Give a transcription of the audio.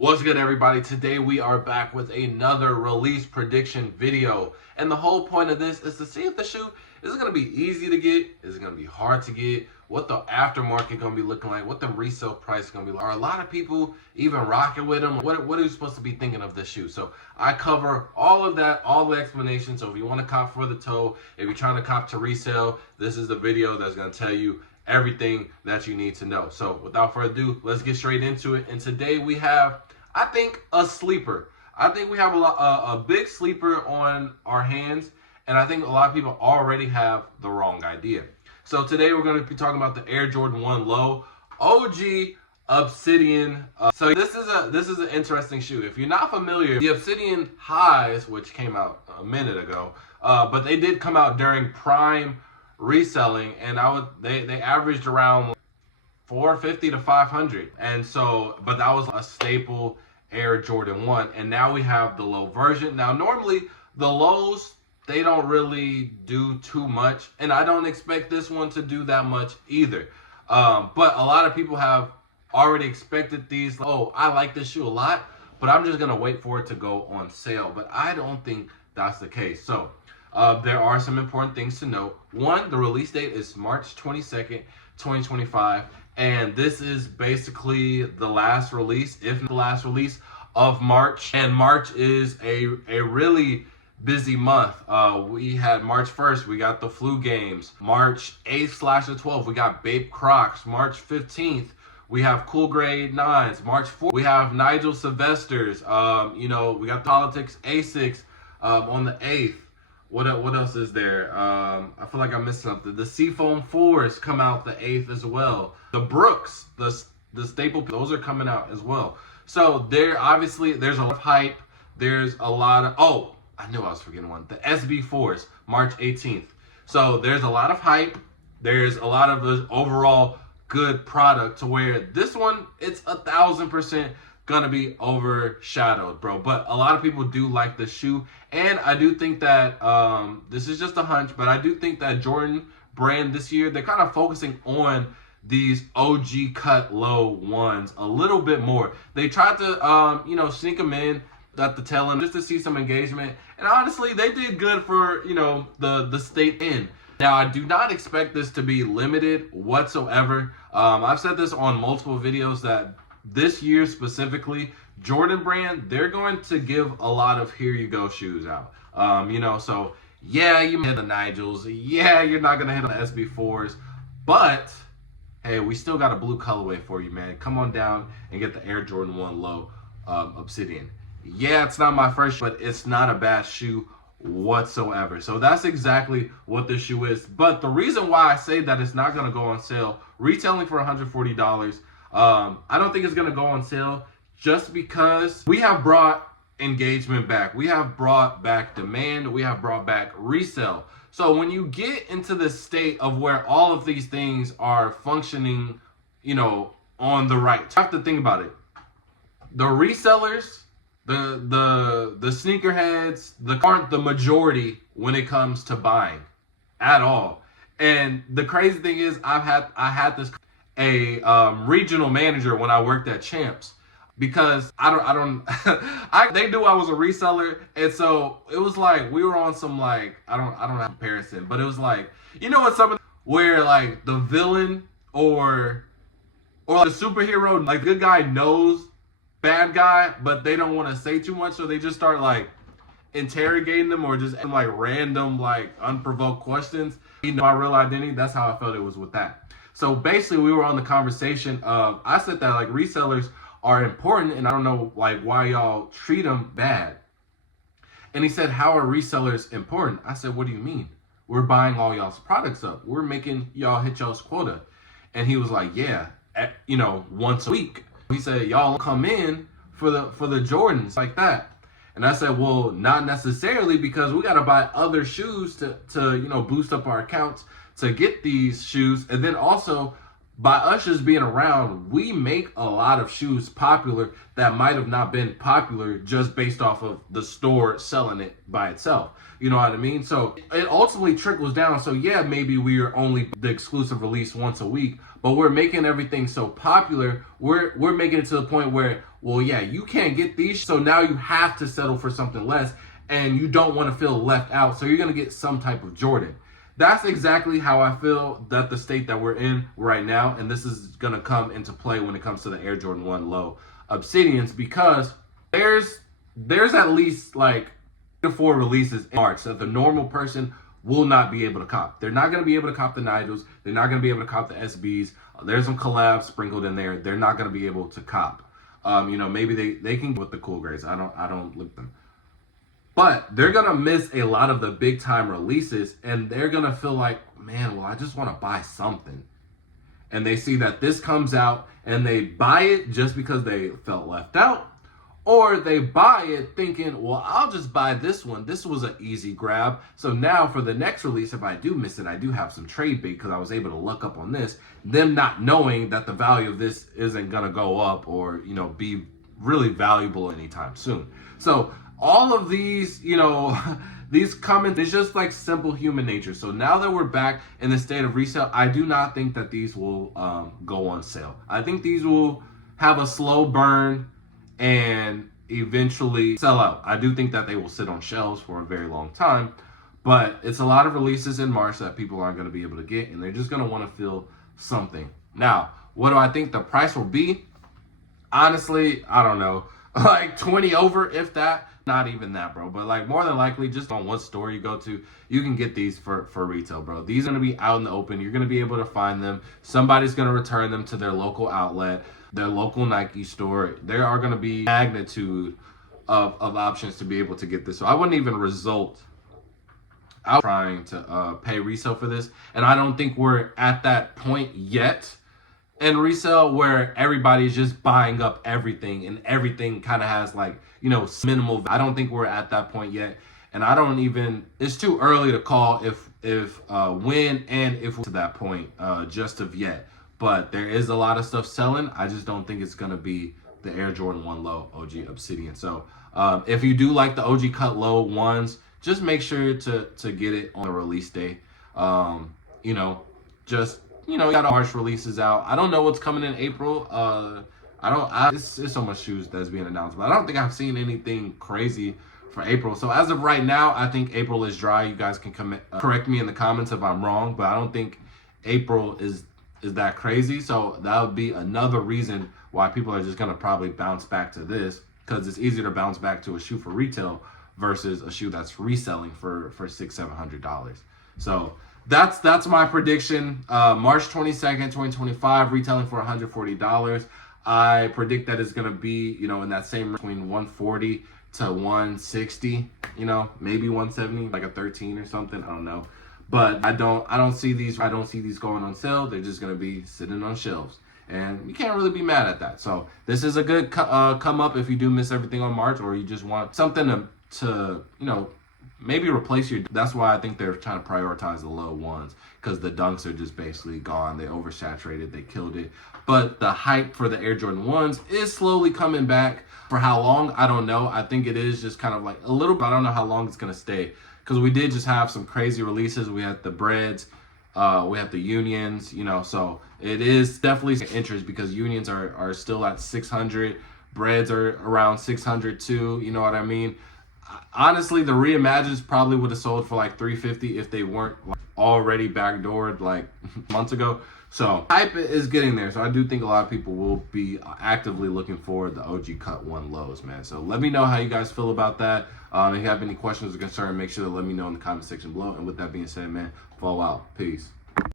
What's good, everybody? Today we are back with another release prediction video, and the whole point of this is to see if the shoe is going to be easy to get, is it going to be hard to get, what the aftermarket going to be looking like, what the resale price is going to be like. Are a lot of people even rocking with them? What are you supposed to be thinking of this shoe? So I cover all of that, all the explanations. So if you want to cop for the toe, if you're trying to cop to resale, this is the video that's going to tell you everything that you need to know. So without further ado, let's get straight into it. And today we have, I think, a sleeper. I think we have a big sleeper on our hands, and I think a lot of people already have the wrong idea. So today we're going to be talking about the Air Jordan 1 Low OG Obsidian. So this is an interesting shoe. If you're not familiar, the Obsidian highs, which came out a minute ago, but they did come out during prime reselling, and they averaged around 450 to 500, and so, but that was a staple Air Jordan 1, and now we have the low version. Now normally the lows, they don't really do too much, and I don't expect this one to do that much either, but a lot of people have already expected these. Oh, I like this shoe a lot, but I'm just gonna wait for it to go on sale. But I don't think that's the case. So there are some important things to note. One, the release date is March 22nd, 2025. And this is basically the last release, if not the last release of March. And March is a really busy month. We had March 1st, we got the flu games. March 8th/12th, we got Bape Crocs. March 15th, we have Cool Grade 9s. March 4th, we have Nigel Sylvester's. We got Politics Asics on the 8th. What else is there? I feel like I missed something. The Seafoam 4s come out the 8th as well. The Brooks, the staple, those are coming out as well. So there's a lot of hype. There's a lot of, oh, I knew I was forgetting one. The SB4s, March 18th. So there's a lot of hype. There's a lot of the overall good product to where this one, it's 1000% gonna be overshadowed, bro. But a lot of people do like the shoe, and I do think that this is just a hunch, but I do think that Jordan brand this year, they're kind of focusing on these OG cut low ones a little bit more. They tried to sneak them in at the tail end just to see some engagement, and honestly they did good for the state in. Now, I do not expect this to be limited whatsoever. I've said this on multiple videos that this year specifically, Jordan brand, they're going to give a lot of here you go shoes out. So yeah, you hit the Nigels. Yeah, you're not going to hit on the SB4s. But, hey, we still got a blue colorway for you, man. Come on down and get the Air Jordan 1 Low Obsidian. Yeah, it's not my first, but it's not a bad shoe whatsoever. So that's exactly what this shoe is. But the reason why I say that it's not going to go on sale, retailing for $140, I don't think it's going to go on sale just because we have brought engagement back. We have brought back demand. We have brought back resale. So when you get into the state of where all of these things are functioning, on the right, you have to think about it. The resellers, the sneakerheads, aren't the majority when it comes to buying at all. And the crazy thing is, I had this regional manager when I worked at Champs, because they knew I was a reseller, and so it was like we were on some, like, I don't have comparison, but it was like, what some of where like the villain or the superhero, like good guy knows bad guy, but they don't want to say too much, so they just start like interrogating them or just like random, like unprovoked questions. My real identity. That's how I felt it was with that. So basically, we were on the conversation of, I said that like resellers are important, and I don't know like why y'all treat them bad. And he said, how are resellers important? I said, what do you mean? We're buying all y'all's products up. We're making y'all hit y'all's quota. And he was like, yeah, once a week. He said, y'all come in for the Jordans like that. And I said, well, not necessarily, because we got to buy other shoes to boost up our accounts to get these shoes. And then also, by us just being around, we make a lot of shoes popular that might have not been popular just based off of the store selling it by itself. You know what I mean? So it ultimately trickles down. So yeah, maybe we are only the exclusive release once a week, but we're making everything so popular. We're making it to the point where, well, yeah, you can't get these, so now you have to settle for something less, and you don't want to feel left out, so you're gonna get some type of Jordan. That's exactly how I feel that the state that we're in right now, and this is gonna come into play when it comes to the Air Jordan 1 Low Obsidians, because there's at least like 3 to 4 releases in March that the normal person will not be able to cop. They're not going to be able to cop the Nigels. They're not going to be able to cop the SBs. There's some collabs sprinkled in there. They're not going to be able to cop. Maybe they can get with the cool grades. I don't look them. But they're going to miss a lot of the big time releases, and they're going to feel like, man, well, I just want to buy something. And they see that this comes out and they buy it just because they felt left out. Or they buy it thinking, well, I'll just buy this one. This was an easy grab. So now for the next release, if I do miss it, I do have some trade bait because I was able to look up on this. Them not knowing that the value of this isn't going to go up or, be really valuable anytime soon. So all of these, these comments, it's just like simple human nature. So now that we're back in the state of resale, I do not think that these will go on sale. I think these will have a slow burn and eventually sell out. I do think that they will sit on shelves for a very long time, but it's a lot of releases in March that people aren't going to be able to get, and they're just going to want to feel something. Now, what do I think the price will be? Honestly, I don't know. Like 20 over, if that. Not even that, bro. But like more than likely, just on what store you go to, you can get these for retail, bro. These are going to be out in the open. You're going to be able to find them. Somebody's going to return them to their local outlet, their local Nike store. There are going to be magnitude of options to be able to get this. So I wouldn't even result out trying to pay resale for this. And I don't think we're at that point yet in resale where everybody's just buying up everything and everything kind of has like, minimal. I don't think we're at that point yet. And I don't even, it's too early to call if when and if we're to that point just of yet. But there is a lot of stuff selling. I just don't think it's going to be the Air Jordan 1 Low OG Obsidian. So if you do like the OG Cut Low ones, just make sure to get it on the release day. You got March releases out. I don't know what's coming in April. It's so much shoes that's being announced, but I don't think I've seen anything crazy for April. So as of right now, I think April is dry. You guys can correct me in the comments if I'm wrong, but I don't think April is that crazy. So that would be another reason why people are just going to probably bounce back to this, because it's easier to bounce back to a shoe for retail versus a shoe that's reselling for $600-700. So that's my prediction. March 22nd, 2025, retailing for $140. I predict that it's going to be, in that same range between 140 to 160, maybe 170, like a 13 or something. I don't know. But I don't see these going on sale. They're just going to be sitting on shelves. And you can't really be mad at that. So this is a good come up if you do miss everything on March, or you just want something to maybe replace your. That's why I think they're trying to prioritize the low ones, because the dunks are just basically gone. They oversaturated. They killed it. But the hype for the Air Jordan 1s is slowly coming back. For how long? I don't know. I think it is just kind of like a little bit. I don't know how long it's going to stay, because we did just have some crazy releases. We had the breads. We have the unions, so it is definitely interest, because unions are still at 600. Breads are around 600 too. You know what I mean? Honestly, the reimagines probably would have sold for like 350 if they weren't already backdoored like months ago. So hype is getting there. So I do think a lot of people will be actively looking for the OG Cut 1 Lows, man. So let me know how you guys feel about that. If you have any questions or concerns, make sure to let me know in the comment section below. And with that being said, man, fall out. Peace.